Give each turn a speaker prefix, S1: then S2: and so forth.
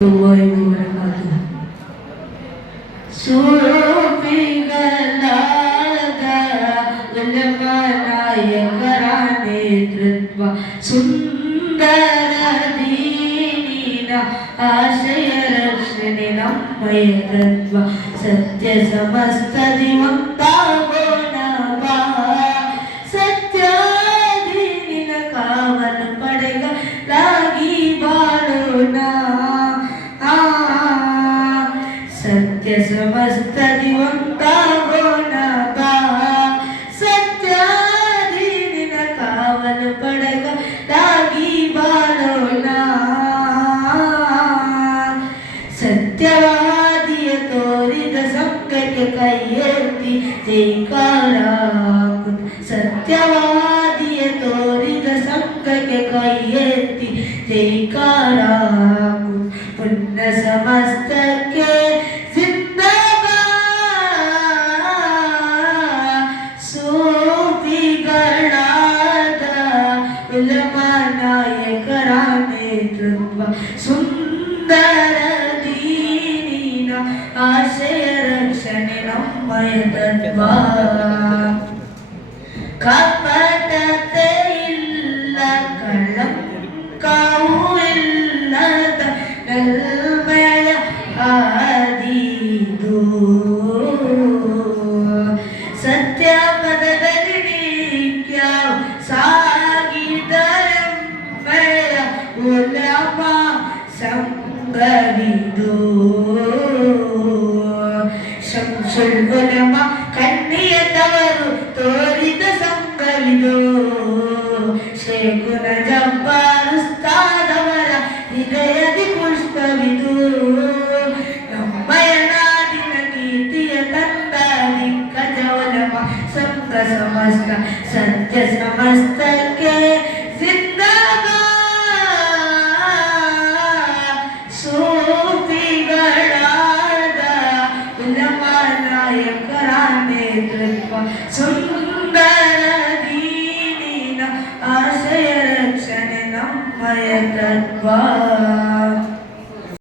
S1: ചൊവ്വായി നമ്മുടെ കാക്കുക നേതൃത്വ സുന്ദര ദീനിന ആശയരക്ഷണി നമ്മയതത്വ സത്യ സമസ്ത ദിവം सत्य समस्त दिवंता गुणता सत्याधीन कावल पड़गा तागी बालोना सत्यवादिय तोरित संकट कयेति जयकाराकुत सत्यवादिय तोरित संकट कयेति जयकाराकुत पुण्य समस्तके ಉಲಮ ನಾಯಕರ ನೇತೃತ್ವ ಸುಂದರ ದೀನಿನ ಆಶಯ ರಕ್ಷಣೆ ನಮ್ಮಯ ತತ್ವ ಕಪಟತೆ ಉಲಮ ಸಂಗವಿದು ಶಂಸುಲ್ ಉಲಮ ಕಣ್ಣಿಯದವರು ತೋರಿದ ಸಂಗವಿದು ಶೇಖುನ ಜಬ್ಬಾರ್ ಉಸ್ತಾದವರ ಹೃದಯದಿ ಪುಷ್ಪವಿದು ನಮ್ಮಯ ನಾಡಿನ ಕೀರ್ತಿಯ ತಂದ ದಿಕ್ಕಜ ಉಲಮ ಸಂಘ ಸಮಸ್ತ ಸತ್ಯ ಸಮಸ್ತಕ್ಕೆ ಜಿಂದಾಬಾದ್. மயக்கத்வா